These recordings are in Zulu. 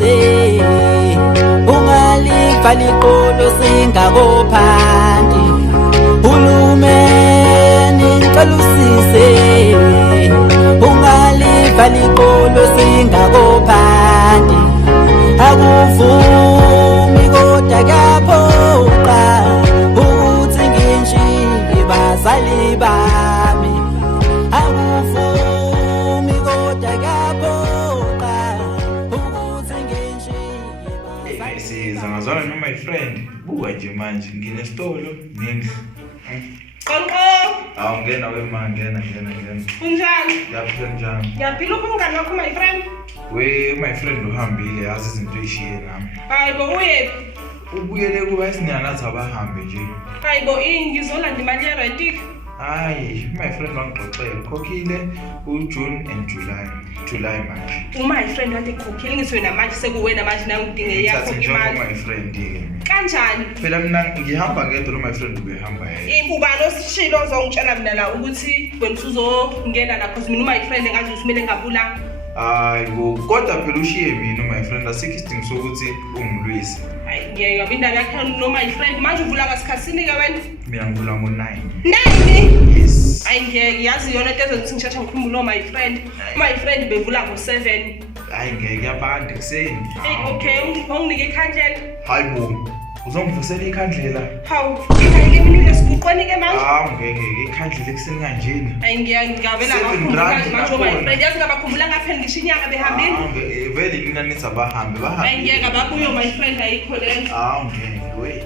usise ungalivali iqolo singakophanti hulumeni ngicela usise ungalivali iqolo singakophanti akuvumi kodwa kaphoqa ukuthi nginshiye bazali bami akuvumi kodwa kaphoqa ukuthi nginshiye bazali Sizangazwana no my friend buka nje manje nginesitolo nendlu Qonqo. Awungena ngena. Unjani? Yaphila njani? Yaphila umngani wakho my friend. My friend uhambile yazi izinto ezishiye nami. Hayibo uyephi? Ubuyele kuba isinyangathi abahambe nje. Hayibo ngizolanda imali ye-rent. Hayi, my friend wangixoxela ukhokhile uJune and July manje. My friend wathi khokhile ngiswe namanje sekuwena manje na udinge yakho imali. My friend Kanjani? Phela mina ngihamba ngedwa my friend ubehamba yena. Ibubalo sishilo ozongitshela mina la ukuthi wena usuzongena la cause mina my friend ngathi usimele ngabula. Hayibo kodwa phela ushiye mina my friend asikho isidingo sokuthi ungilwise. Hayi ngeke indaba yakho no my friend manje uvula ngasikhatsini ke wena? Mina ngivula ngo9. 9? Yes. Hayi ngeke yazi yona into ezothi ngisheshe ngikhumbulo my friend. My friend bevula ngo7. Hayi ngeke yabantu kuseni. Okay, unginike ikhandlela. Hayibo uzongivusela ikhandlela. Hawu, ngeke mina lesiguqweni ke manje. Ngeke ikhandlela kuseni kanjeni. Hayi ngiyavela ngakhumbula manje my friend yazi ngabakhumbula ngaphela ngisho inyanga behambile. Vele nina nithi abahambe Hayi ngeke abakuyo my friend ayikho lento. Ngeke we.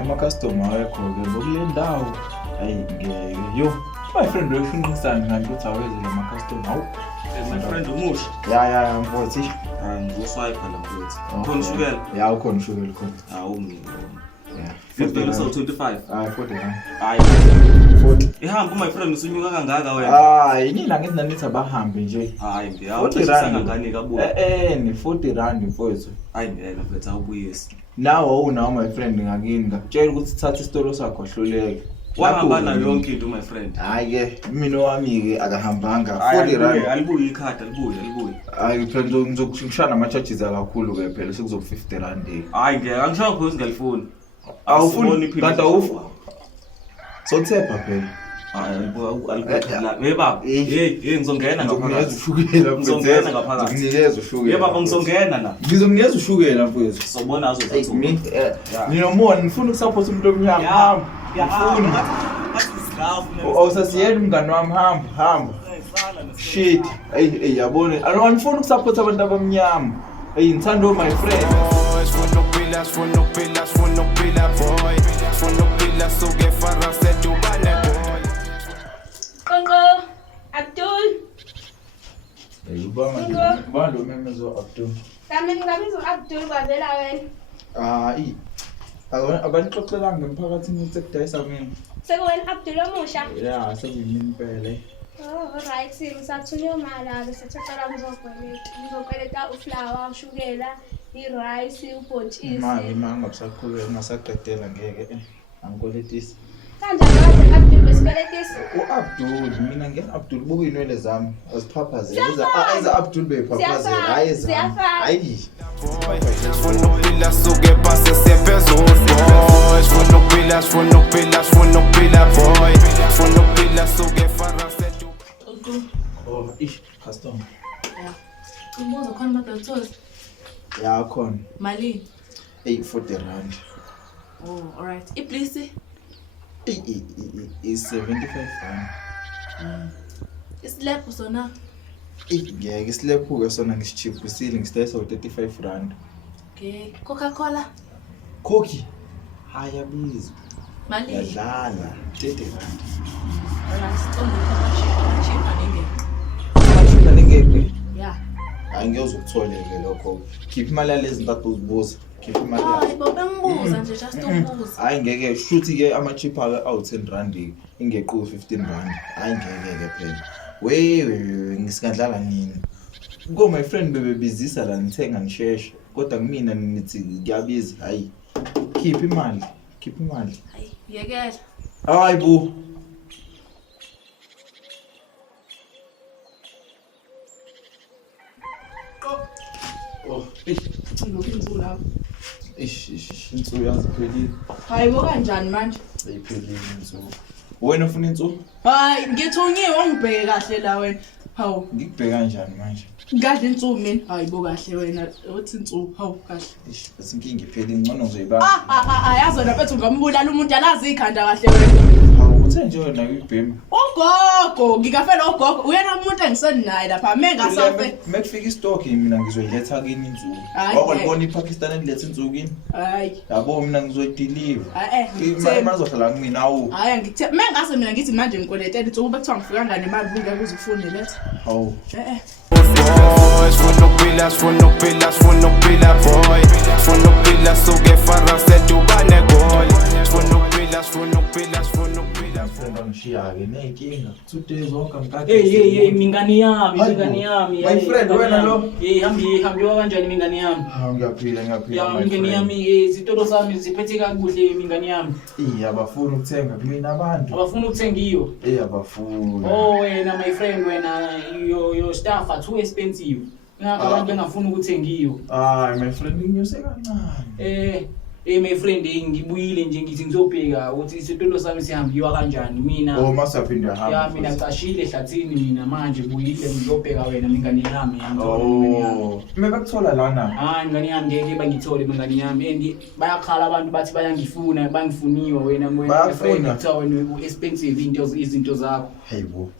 Ama-customer ayekho-ke ngokule ndawo. Hayi ngeke yo my friend wefunqisana ngathi uthi aweze la ma-customer. Hawu my friend umuhle. Ya mfowethu. Ngoswipe la mfowethu. Khona ushukela? Ya ukhona ushukela khona. Hawu mina. Yeah. 50 so 25. 40 rand. Hayi 40. Ihamba my friend usunyuka kangaka wena? Hayi nina ngithi nanithi abahambe nje. Hayi ngiyawuthisa ngangani kabuka. Ni 40 rand mfowethu. Hayi ngeke mfethu awubuyisi. Nawo unawo my friend ngakini ngakutshela ukuthi thatha isitolo sakho hluleke. Wahamba nayo yonke into my friend. Hayi ke mina wami ke akahambanga 40 rand. Alibuye ikhadi alibuye. Hayi phela ngizokushana ama charges akakhulu ke phela sekuzoku 50 rand. Hayi ngeke angishaya phose ngalifoni. Awufuni kanti awufu. Sothepha phela. Hayi alibuye. Hey baba. Hey ngizongena ngaphakathi. Ushukela mfowethu. Ngizongena ngaphakathi. Ngikunikeza ushukela. Hey baba ngizongena la. Ngizokunikeza ushukela mfowethu. Sobona azozathi. Nginomona ngifuna ukusupport umuntu omnyama. Hamba. Ngiyafuna. Awusasiyeni mngani wami hamba. Shit. Hey yabona. Angifuni ukusupport abantu abamnyama. Hey ngithanda my friend. Sifuna ukuphila boy. Sifuna ukuphila suke fara sedubane boy. Qonqo. Abdul. Hey ubaba lo memezo Abdul. Kami ngabizwa Abdul kwavela wena. Abanixoxelanga emphakathini ukuthi sekudayisa mina. Sekuwena Abdul omusha. Ya sekuyini impela. Oh right ngisathunywa mala bese cala ngizokweleta uflower ushukela irice ubhontshisi Manje mangabusakhuleka ngasaqedela ngeke angikweletisi. kanjani Abdul besikweletisi Abdul mina ngeke Abdul buka inwele zami aziphaphazela eza Abdul bephaphazela hayi zami hayi Sifuna ukuphila suke pase sephezulu boy. Sifuna ukuphila boy. Sifuna ukuphila suke fara sedubane. Customer. Umbuzo khona madoctors. Ya khona. Mali. 40 rand. Oh, all right. Iplisi? Is 75 rand. Islap sona. Ngeke isilephu ke sona ngisichisile ngisidayisa 35 rand. Okay. Coca-Cola. Coke. Hayabiza. Mali. Yadlala 30 rand. Cheaper Ngeke. Yeah. Angiyeza ukutholeke lokho. Khipha imali yalezi ntathu uzibuza. Khipha imali. Hayi baba ngibuza nje just ukubuza. Hayi ngeke shuthi ke ama cheap awu 10 rand ingequ 15 rand. Hayi ngeke ke phela. Wewe ngisikadlala nini? Ngo my friend bebebizisa la ngithenga ngisheshe kodwa kumina nithi kuyabiza hayi. Khipha imali. Hayi yekela. Hayi bu. Lokhu insuku lapho. Insuku yazi phelile. Hayibo kanjani manje? Ayiphelile insuku. Wena ufuna insuku? Hayi ngithunyiwe ungibheke kahle la wena. Hawu Ngikubheka kanjani manje? kahle insuku mina. Hayibo kahle wena uthi insuku hawu kahle. Isinkinga iphelile ngcono ngizoyibamba. Ayazona bethu ngambulala umuntu alazi ikhanda kahle wena. Hawu uthe nje wena uyibhema. Ugogo ngikafela ugogo uyena umuntu engisenaye lapha mengasafe. Mekufika istock mina ngizoyiletha kini insuku. Wakwalibona iPakistan eliletha insuku kini? Hayi. Yabo mina ngizoyideliver. Ngithe Mazohlala kumina awu. hayi ngithe mengase mina ngithi manje ngikweletele insuku bekuthiwa ngifika ngane imali buka kuze ufune letha. Hawu. boy, sifuna ukuphila boy, sifuna ukuphila suke fara sedubane gol, sifuna ukuphila Mfrenda ngishiya-ke ney'nkinga 2 days zonke ngikade. Hey mingani yami My friend wena lo. Hambi kanjani mingani yami? Ngiyaphila Ya my mingani friend. yami izitolo zami ziphethe kakuhle mingani yami. Abafuni ukuthenga kumina abantu. Abafuna ukuthenga iyo. Abafuni. Oh wena my friend wena your stuff are too expensive. Ngakho abantu bengafuna ukuthenga iyo. My friend nginyuse kancane. My friend ngibuyile nje ngithi ngizobheka ukuthi isitolo sami sihambiwa kanjani mina. Masaphinde hamba. Ya mina cashile ehlathini mina manje buyile ngizobheka wena mingani yami Mebakuthola lana. Ngani yami ngeke bangithole mngani yami and bayakhala abantu bathi bayangifuna bangifuniwa wena Bayafuna. kuthiwa wena expensive izinto zakho. Hayibo.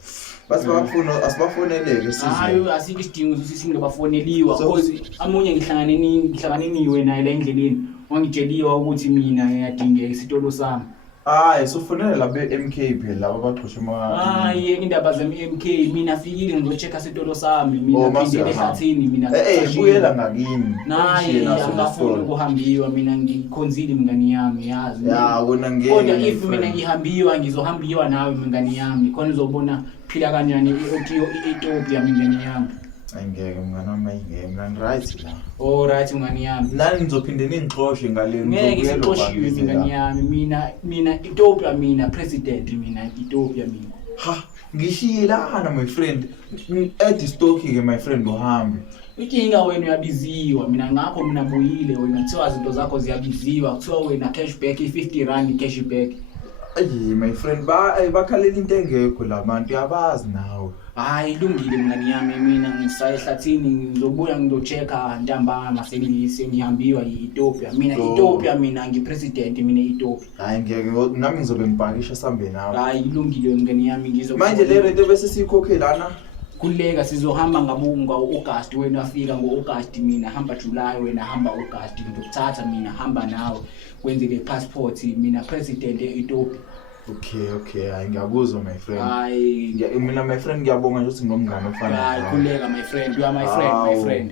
Basi bafuna asibafoneleke Hayi asikho isidingo ukuthi singabafoneliwa So- because amunye ngihlangane niwe naye la endleleni wangitsheliwa ukuthi mina ngiyadingeka isitolo sami. Sofonela la be-MK phela laba abaqhusha Hayi indaba zami-MK mina fikile ngizochecka isitolo sami mina mase phindele uyahamba. ehlathini mina buyela ngakini. naye angafuni ukuhambiwa mina ngikhonzile mngani yami yazi. Wena ngeke. Kodwa if mina ngihambiwa ngizohambiwa nawe mngani yami khona uzobona phila kanjani i-Ethiopia mngani yami. Angeke mngani wami ayingeke mina right la. Alright mngani yami. Nani nizophinde ningixoshe ngale Ngeke sixoshiwe mngani yami mina Ethiopia mina president mina Ethiopia mina. Ngishiyelana my friend. Add stock ke my friend uhambe. Inkinga wena uyabiziwa mina ngakho mina buyile wena kuthiwa izinto zakho ziyabiziwa kuthiwa wena cashback i-R50 cashback. My friend bakhalela into engekho labantu yabazi nawe. Hayi ilungile mngani yami mina ngisaya ehlathini ngizobuya ngizochecka ntambama sengihambiwa i-Ethiopia mina Ethiopia mina ngipresident mina Ethiopia. Hayi ngeke nami ngizobe ngibhakisha sambe nawe. Hayi ilungile mngani yami Manje le rent bese siyikhokhelana. kuleka sizohamba ngo-August wena afika ngo-August mina hamba July wena hamba August ngizokuthatha mina hamba nawe kwenze le passport mina president e-Ethiopia. Okay hayi ngiyakuzwa my friend. Hayi Mina my friend ngiyabonga nje ukuthi nginomngane ofana hayi nawe. kuleka my friend you are my friend.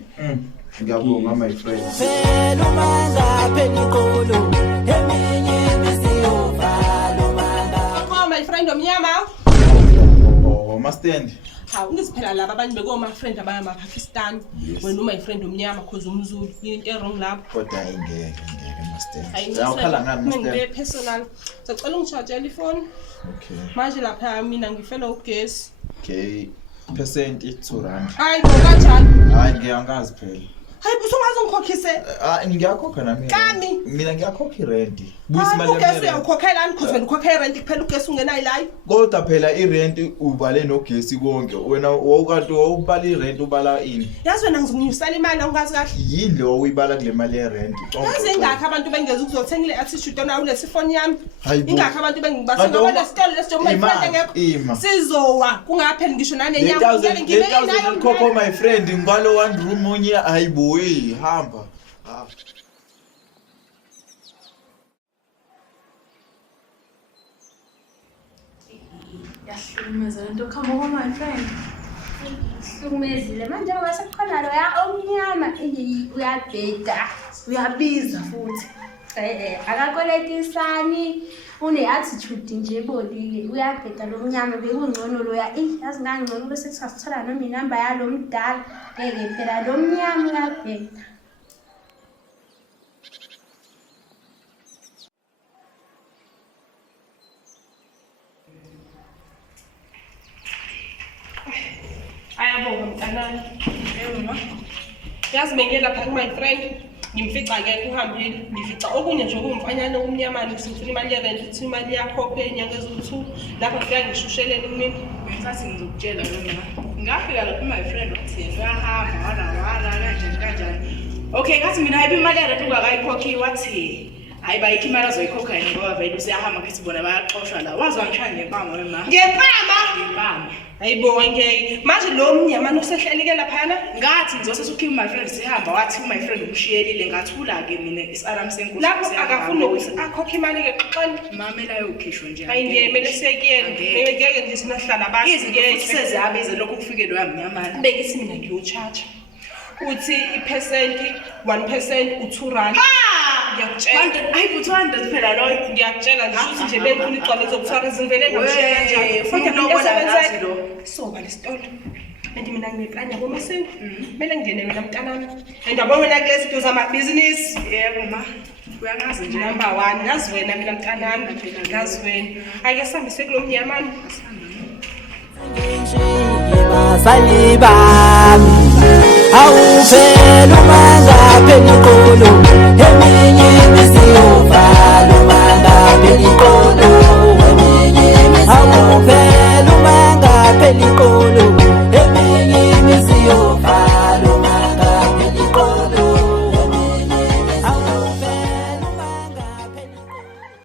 Ngiyabonga my friend. Phela umanga phela inkolo eminye besiyovala umanga. My friend omnyama. Mastand. Hawu ngiziphela laba abanye bekoma friend abaya maPakistan. Wena my friend omnyama cause umZulu. Into wrong lapho. Kodwa ingeke Mastand. Hayi Uyakhala ngani ngibe Mastand? personal. Ngicela ungicharge ifone. Okay. Manje lapha mina ngifela ugesi. Okay. Percent i2 Hayi ngokanjani? Hayi ngiyangazi phela. Hayi busungazongikhokhise. Ngiyakhokha nami. Kami? Mina ngiyakhokha irent. Hayi ugesi uyawukhokhela cause wena ukhokha irent kuphela ugesi ungenayo layo. Kodwa phela irent ubale nogesi konke. Wena wawukanti wawubala irent ubala ini? Yazi wena ngizokunyusela imali angazi kahle. Yini lo uyibala kule mali yerent? Yazi ingakho abantu bengeza ukuzothenga ile attitude ona ulesi phone yami. Hayibo. Ingakho abantu bengibasa ngoba lesitolo lesitolo my friend engekho. Sizowa kungapheli ngisho nane nyama ngeke ngibe nayo. Khokho my friend ngibalo one room onye hayibo hamba. Yahlukumeza lento khamba my friend. Hlukumezile manje ngoba sekukhona loya omnyama uyabheda uyabiza futhi akakoletisani une-attitude nje ebonile uyabheda lo mnyama bekungcono loya yazi ngangcono bese kusasithola noma inamba yalo mdala ngeke phela lo mnyama uyabheda. Ayabonga mntanami. yazi bengiyela lapha my friend ngimfica-ke uhambile ngifica okunye nje okumfanyana okumnyamani ngifuna imali yerent uthi imali yakhokhe inyanga eziwu-2 lapho fika ngishusheleni kumina ngisathi ngizokutshela lona ngafika lapho my friend wathi uyahamba wala kanjani okay ngathi mina hayibe imali yerent ungakayikhokhi wathi hayi bayikho imali azoyikhokha yini ngoba vele usiyahamba ngithi bona bayaxoshwa la wazi wangishaya ngempama wema ngempama hayibo ngeke manje lo mnyamana usehlelike laphana ngathi ngizosesukhiwa my friend sihamba wathi my friend umshiyelile ngathula-ke mina isalam senkosi lapho akafuni ukuthi akhokhe imali-ke xoxani mamela yokhishwa nje hayi ngiyemele sekuyena ngeke nje sinahlala abantu izinto seziyabize lokhu kufike loya mnyamana bekithi mina ngiyotshatsha uthi iphesenti 1% u2 ngiyakutshela hayi bu200 phela loyo ngiyakutshela nje ukuthi nje befuna igcwale zokuthwala zivele ngamshaya kanjani futhi nokusebenza lo soba lesitolo and mina ngineplan yabo masengu kumele ngingene mina mntanami and yabo wena kulesi do zamabhizinisi yebo ma uyangazi nje number 1 ngazi wena mina mntanami ngazi wena ake sihambe sekulomnyamana Basali bami awuphela uma ngaphela inkolo